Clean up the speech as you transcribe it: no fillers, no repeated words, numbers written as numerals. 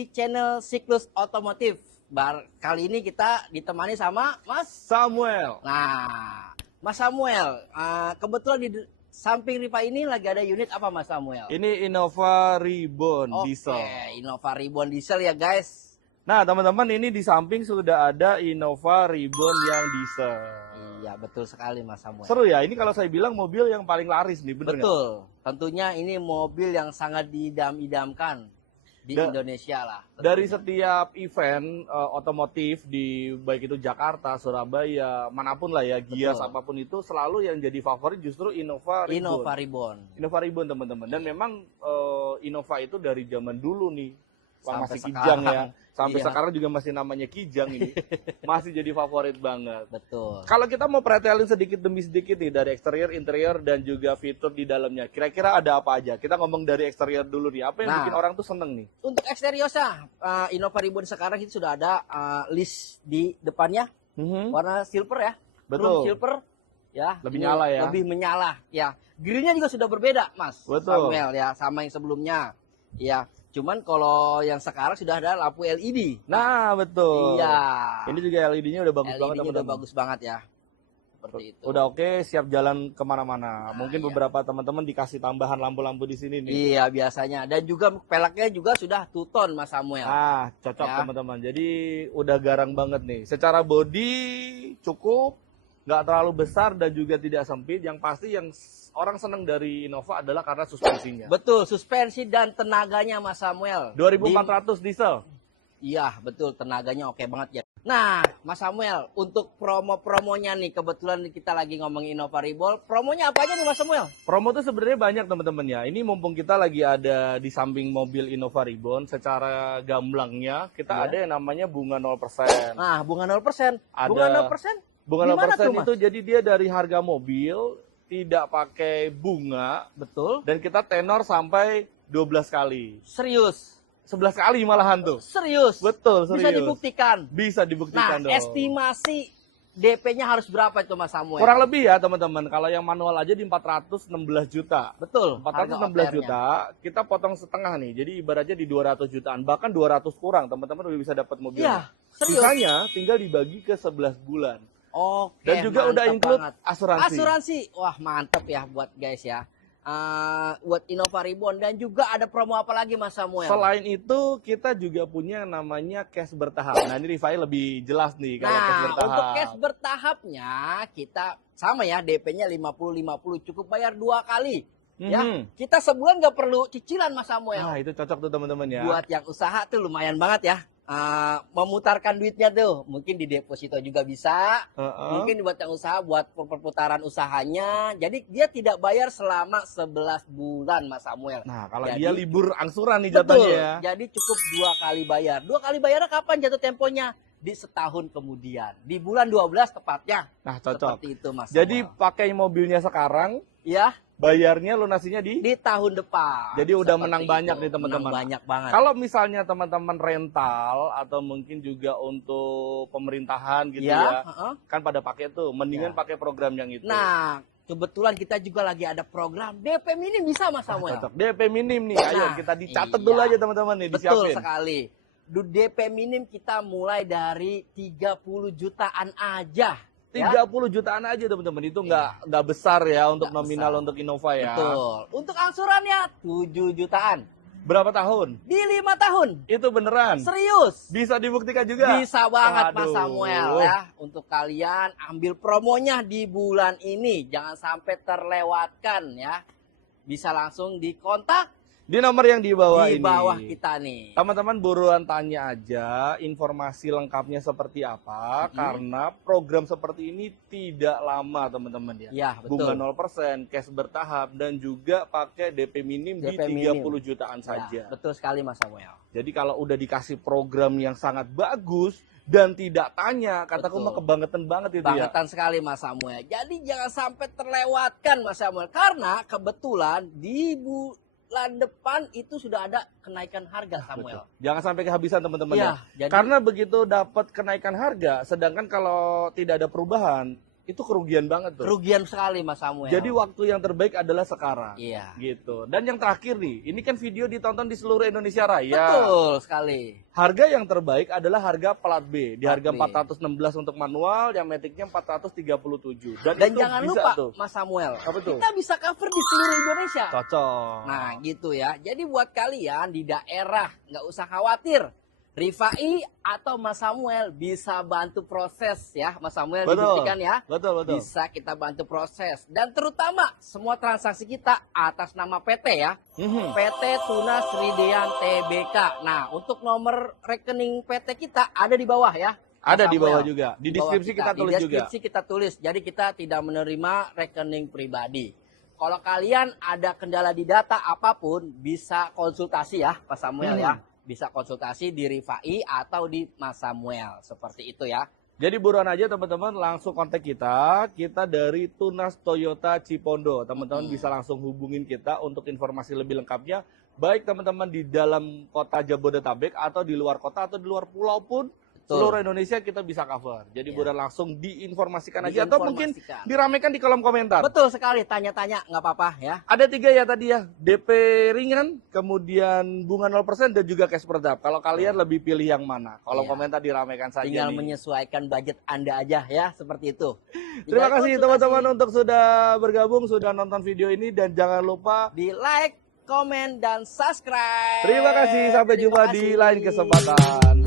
di channel Siklus Otomotif. Kali ini kita ditemani sama Mas Samuel. Nah, Mas Samuel, kebetulan di samping Riva ini lagi ada unit apa Mas Samuel? Ini Innova Reborn Diesel. Oke, Innova Reborn Diesel ya guys. Nah teman-teman, ini di samping sudah ada Innova Reborn yang diesel. Iya betul sekali Mas Samuel. Seru ya, ini kalau saya bilang mobil yang paling laris nih, bener nggak? Betul, tentunya ini mobil yang sangat diidam-idamkan di Indonesia lah. Tentunya. Dari setiap event otomotif di baik itu Jakarta, Surabaya, manapun lah ya, Gias apapun itu, selalu yang jadi favorit justru Innova Reborn. Innova Reborn. Innova Reborn teman-teman. Dan memang Innova itu dari zaman dulu nih, sampai masih kijang ya. Sampai iya. sekarang juga masih namanya kijang ini. Masih jadi favorit banget. Betul. Kalau kita mau pretelin sedikit demi sedikit nih dari eksterior, interior, dan juga fitur di dalamnya. Kira-kira ada apa aja? Kita ngomong dari eksterior dulu nih. Apa yang bikin orang tuh seneng nih? Untuk eksteriornya, Innova Reborn sekarang itu sudah ada list di depannya. Warna silver ya. Betul. Silver. Ya, lebih nyala ya. Lebih menyala ya. Grillnya juga sudah berbeda, Mas. Betul. Samuel ya, sama yang sebelumnya. Ya. Cuman kalau yang sekarang sudah ada lampu LED. Nah, betul. Iya. Ini juga LED-nya udah bagus banget, teman-teman. Udah bagus banget ya. Seperti itu. Udah oke, siap jalan kemana-mana. Mungkin beberapa teman-teman dikasih tambahan lampu-lampu di sini nih. Iya, biasanya. Dan juga peleknya juga sudah 2 ton, Mas Samuel. Ah, cocok teman-teman. Jadi udah garang banget nih. Secara body cukup, nggak terlalu besar dan juga tidak sempit. Yang pasti yang orang seneng dari Innova adalah karena suspensinya. Betul, suspensi dan tenaganya Mas Samuel. 2400 diesel. Iya, betul, tenaganya oke banget ya. Nah, Mas Samuel, untuk promo-promonya nih, kebetulan kita lagi ngomongin Innova Reborn. Promonya apa aja nih Mas Samuel? Promo tuh sebenarnya banyak teman-teman ya. Ini mumpung kita lagi ada di samping mobil Innova Reborn, secara gamblangnya kita ada yang namanya bunga 0%. Nah, bunga 0%. Ada, bunga 0%? Bunga 0% itu jadi dia dari harga mobil, tidak pakai bunga, betul. Dan kita tenor sampai 12 kali. Serius? 11 kali malahan tuh. Serius? Betul, serius. Bisa dibuktikan? Bisa dibuktikan dong. Estimasi DP-nya harus berapa itu Mas Samuel? Kurang lebih ya teman-teman, kalau yang manual aja di 416 juta. Betul. 416 juta, kita potong setengah nih. Jadi ibaratnya di 200 jutaan, bahkan 200 kurang teman-teman udah bisa dapat mobil. Iya, serius. Sisanya tinggal dibagi ke 11 bulan. Oke, dan juga udah include asuransi. Asuransi, wah mantep ya buat guys ya. Buat Innova Reborn dan juga ada promo apa lagi Mas Samuel? Selain itu kita juga punya yang namanya cash bertahap. Nah ini Rifai lebih jelas nih kalau cash bertahap. Untuk cash bertahapnya kita sama ya, DP-nya 50-50, cukup bayar 2 kali. Ya, kita sebulan nggak perlu cicilan Mas Samuel. Nah itu cocok tuh teman-teman ya. Buat yang usaha tuh lumayan banget ya. Memutarkan duitnya tuh, mungkin di deposito juga bisa, mungkin buat yang usaha, buat perputaran usahanya, jadi dia tidak bayar selama 11 bulan Mas Samuel. Nah kalau dia libur angsuran nih jatuhnya ya. Jadi cukup 2 kali bayar. 2 kali bayarnya kapan jatuh temponya? Di setahun kemudian, di bulan 12 tepatnya. Nah cocok. Seperti itu Mas Jadi Samuel. pakai mobilnya sekarang, ya. Bayarnya lunasinya di tahun depan. Jadi udah menang banyak nih teman-teman. Banyak banget. Kalau misalnya teman-teman rental atau mungkin juga untuk pemerintahan gitu ya, kan pada pakai tuh, mendingan pakai program yang itu. Nah, kebetulan kita juga lagi ada program DP minim bisa Mas Samuel. Cocok. DP minim nih, ayo kita dicatat dulu aja teman-teman nih, disiapin. Betul sekali. DP minim kita mulai dari 30 jutaan aja. 30 jutaan aja teman-teman, itu nggak besar ya untuk nominal besar. Untuk Innova ya. Betul. Untuk angsurannya 7 jutaan. Berapa tahun? Di 5 tahun. Itu beneran? Serius. Bisa dibuktikan juga? Bisa banget Mas Samuel ya. Untuk kalian ambil promonya di bulan ini, jangan sampai terlewatkan ya. Bisa langsung dikontak di nomor yang di bawah ini. Di bawah kita nih. Teman-teman buruan tanya aja informasi lengkapnya seperti apa. Karena program seperti ini tidak lama teman-teman ya. Ya betul. Bunga 0%, cash bertahap, dan juga pakai DP minim di 30 jutaan saja. Betul sekali Mas Samuel. Jadi kalau udah dikasih program yang sangat bagus dan tidak tanya, kataku mah kebangetan banget itu ya. Bangetan sekali Mas Samuel. Jadi jangan sampai terlewatkan Mas Samuel. Karena kebetulan di bulan depan itu sudah ada kenaikan harga Samuel. Betul. Jangan sampai kehabisan teman-teman ya. Jadi, karena begitu dapat kenaikan harga, sedangkan kalau tidak ada perubahan, itu kerugian banget tuh. Kerugian sekali Mas Samuel. Jadi waktu yang terbaik adalah sekarang. Iya. Gitu. Dan yang terakhir nih, ini kan video ditonton di seluruh Indonesia Raya. Betul sekali. Harga yang terbaik adalah harga plat B. Di harga Plat B. 416 untuk manual, yang maticnya 437. Dan Dan itu jangan bisa lupa tuh. Mas Samuel, Apa tuh? kita bisa cover di seluruh Indonesia. Cocok. Nah gitu ya. Jadi buat kalian di daerah nggak usah khawatir. Rifai atau Mas Samuel bisa bantu proses ya, Mas Samuel Betul. dibuktikan ya. Betul. Bisa kita bantu proses dan terutama semua transaksi kita atas nama PT ya. PT Tunas Ridean Tbk. Nah, untuk nomor rekening PT kita ada di bawah ya. Ada Mas di bawah Samuel. juga. Di Di bawah deskripsi kita tulis Di juga. deskripsi kita tulis. Jadi kita tidak menerima rekening pribadi. Kalau kalian ada kendala di data apapun bisa konsultasi ya, Pak Samuel ya. Bisa konsultasi di Rifai atau di Mas Samuel. Seperti itu ya. Jadi buruan aja teman-teman, langsung kontak kita. Kita dari Tunas Toyota Cipondo. Teman-teman bisa langsung hubungin kita untuk informasi lebih lengkapnya. Baik teman-teman di dalam kota Jabodetabek atau di luar kota atau di luar pulau pun. Seluruh Indonesia kita bisa cover. Jadi buruan langsung diinformasikan aja. Atau mungkin diramaikan di kolom komentar. Betul sekali, tanya-tanya nggak apa-apa ya. Ada 3 ya tadi ya. DP ringan, kemudian bunga 0% dan juga cash per dap. Kalau kalian lebih pilih yang mana? Kolom komentar diramaikan saja. Tinggal nih. menyesuaikan budget Anda aja ya, seperti itu. Terima kasih teman-teman untuk sudah bergabung, sudah nonton video ini. Dan jangan lupa di like, komen, dan subscribe. Terima kasih, sampai jumpa di lain kesempatan.